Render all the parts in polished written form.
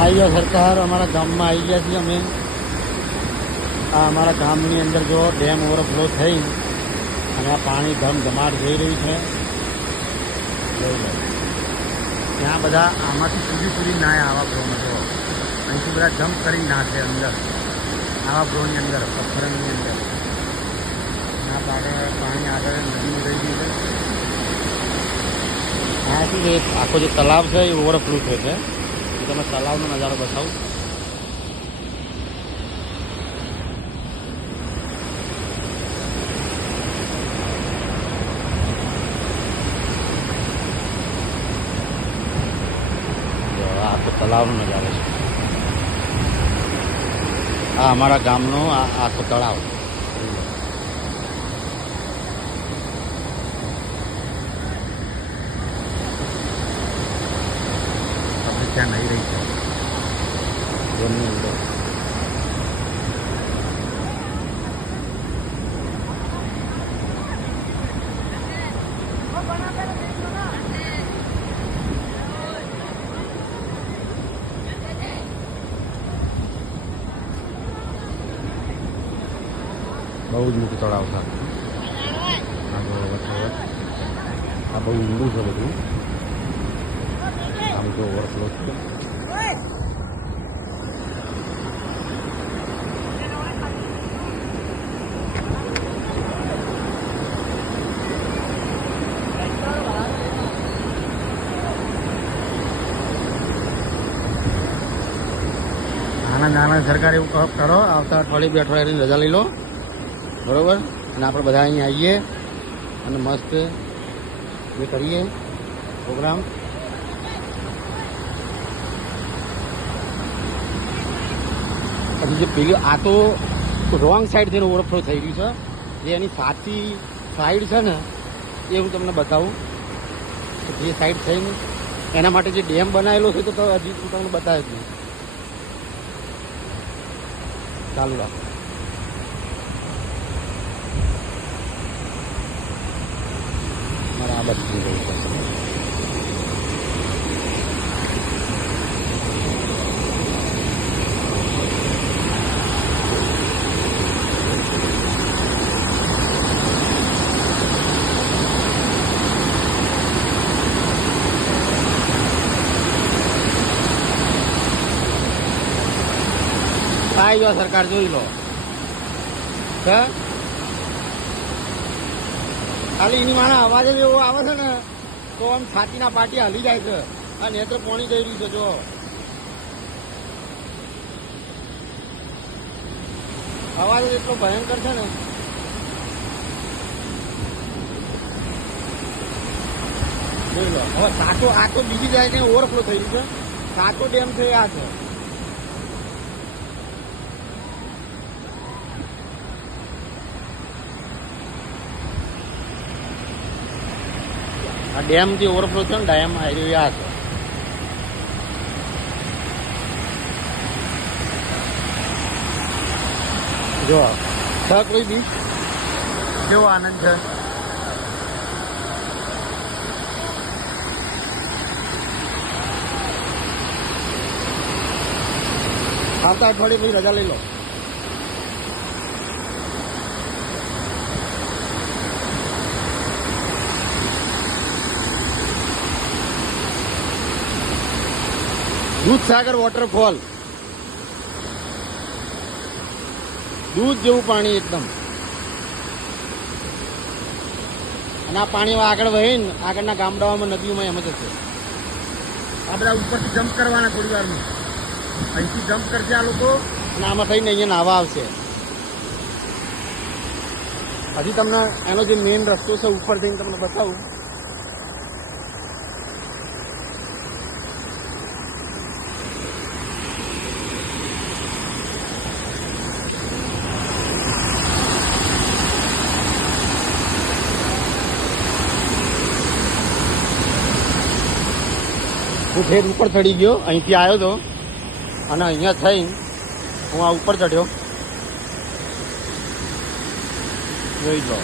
આવી ગયો સરકાર અમારા ગામમાં આવી ગયા છીએ અમે। આ અમારા ગામની અંદર જો ડેમ ઓવરફ્લો થઈ અને આ પાણી ધમધમાટ જઈ રહ્યું છે। જોઈ લો ત્યાં બધા આમાંથી સુધી ના આવા બ્રોમાં જો અહીંથી બધા જમ્પ કરી નાખે અંદર આવા બ્રોની અંદર પથ્થરની અંદર ના પાણી આગળ નદીમાં રહી ગયું છે। અહીંયાથી જે આખો જે તલાવ છે એ ઓવરફ્લો થયો છે। તમે તલાવનો નજારો બતાવું। આખો તલાવનો નજારો છે। આ અમારા ગામનો આખો તળાવ ત્યાં નહીં રહી છે ડેમની અંદર। બહુ જ મોટું તળાવ છે આ બહુ ઊંડું છે બધું આમ તો ઓવરફ્લો છે। આનંદ સરકાર એવું કરો આવતા અઠવાડિયે 2 અઠવાડિયાની રજા લઈ લો બરોબર અને આપણે બધા અહીંયા આવીએ અને મસ્ત એ કરીએ પ્રોગ્રામ। પછી જે પેલી આ તો રોંગ સાઈડથી ઓવરફ્લો થઈ રહ્યું છે જે એની સાચી સાઈડ છે ને એ હું તમને બતાવું જે સાઈડ થઈને એના માટે જે ડેમ બનાવેલો છે તો હજી હું તમને બતાવે જ નહીં। ચાલુ રાખો મારે આ બચી ગયું છે। આવી ગયો સરકાર જોઈ લો ખાલી એની મારા અવાજ જ એવો આવે છે ને તો આમ છાતીના પાટી હાલી જાય છે આ નેત્ર પાણી જઈ રહ્યું છે। જો અવાજ જ એટલો ભયંકર છે ને જોઈ લો। હવે સાચો આ તો બીજી જાય ને ઓવરફ્લો થઈ રહ્યું છે સાચો ડેમ છે આ છે। આ ડેમ જે ઓવરફ્લો છે ને ડેમ હાઈવે આ છે। જો કોઈ બીચ કેવો આનંદ છે। આવતા અઠવાડિયે પછી રજા લઈ લો। દૂધસાગર વોટરફોલ દૂધ જેવું પાણી એકદમ અને આ પાણી આગળ વહીને આગળના ગામડાઓમાં નદીઓમાં એમ જ હશે। આ બધા ઉપરથી જમ્પ કરવાના થોડી વારમાં અહીંથી જમ્પ કરશે આ લોકો અને આમાં થઈને અહીંયા નાહવા આવશે। હજી તમને એનો જે મેઇન રસ્તો છે ઉપર જઈને તમને બતાવું। હું ફેર ઉપર ચડી ગયો અહીંથી આવ્યો હતો અને અહીંયા થઈને હું આ ઉપર ચડ્યો જોઈ લો।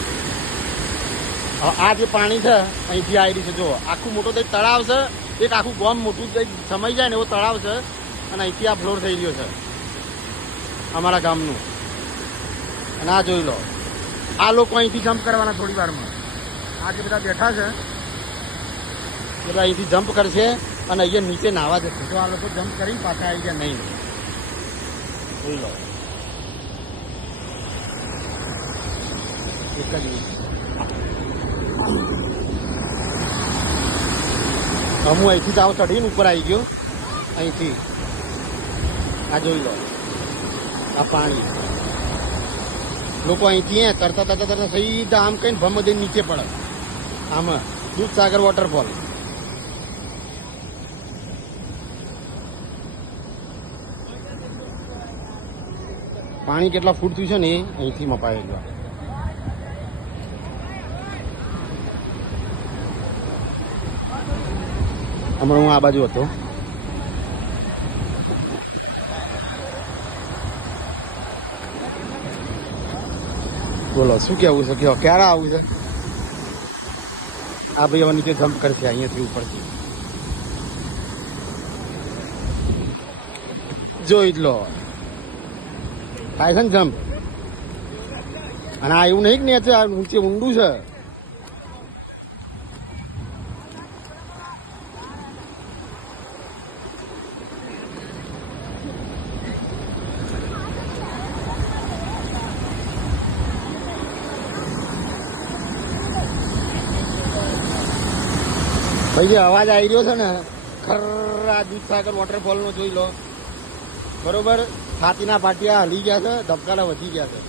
આ જે પાણી છે અહીંથી આવી રહ્યું છે જો આખું મોટો કંઈક તળાવ છે એક આખું ગામ મોટું કંઈક સમાઈ જાય ને એવો તળાવ છે અને અહીંથી આ ફ્લોર થઈ રહ્યો છે અમારા ગામનું. અને આ જોઈ લો, આ લોકો અહીંથી જમ્પ કરવાના થોડી વારમાં. આ જે બધા બેઠા છે બધા અહીંથી જમ્પ કરશે અને અહીંયા નીચે નાહવા જશે. તો આ લોકો જમ્પ કરી પાછા આવી ગયા નહીં. જોઈ લો, એક જ મિનિટ. હું અહીંથી તાવ ચડીને ઉપર આવી ગયો. અહીંથી આ જોઈ લો, આ પાણી. લોકો અહીંથી તરતા તરતા તરતા સીધા આમ કહીને ભમ દઈને નીચે પડે. આમાં દૂધસાગર વોટરફોલ. પાણી કેટલા ફૂટ થયું છે ને એ અહીંથી મપાય ગયા. હમણાં હું આ બાજુ હતો. બોલો શું કેવું છે? કયો ક્યારે આવું છે? આ ભાઈ હવે નીચે જમ્પ કરશે અહીંયાથી ઉપરથી. જોઈ લો, થાય છે ને જમ્પ. અને આ એવું નહીં કે ને આ નીચે ઊંડું છે. ભાઈ જે અવાજ આવી રહ્યો છે ને ખર, આ દૂધસાગર વોટરફોલ નો જોઈ લો. બરોબર, છાતીના પાટિયા હલી ગયા છે, ધબકારા વધી ગયા છે.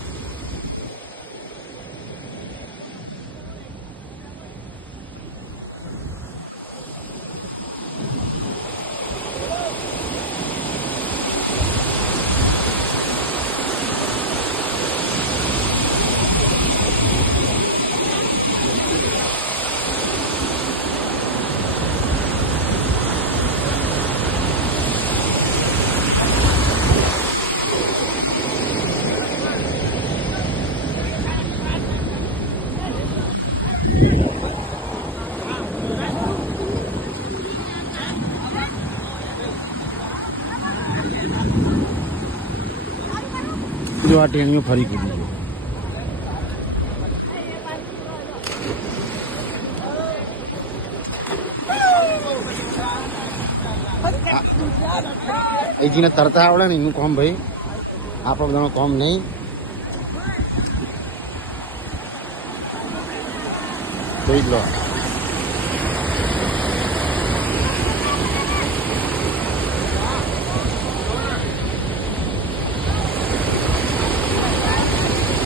જો આ ટેણીઓ ફરી કૂદી ગયો. અહીંથી તરતા આવડે ને એનું કોમ ભાઈ, આપણો બધાનો કોમ નહીં. જોઈ લો.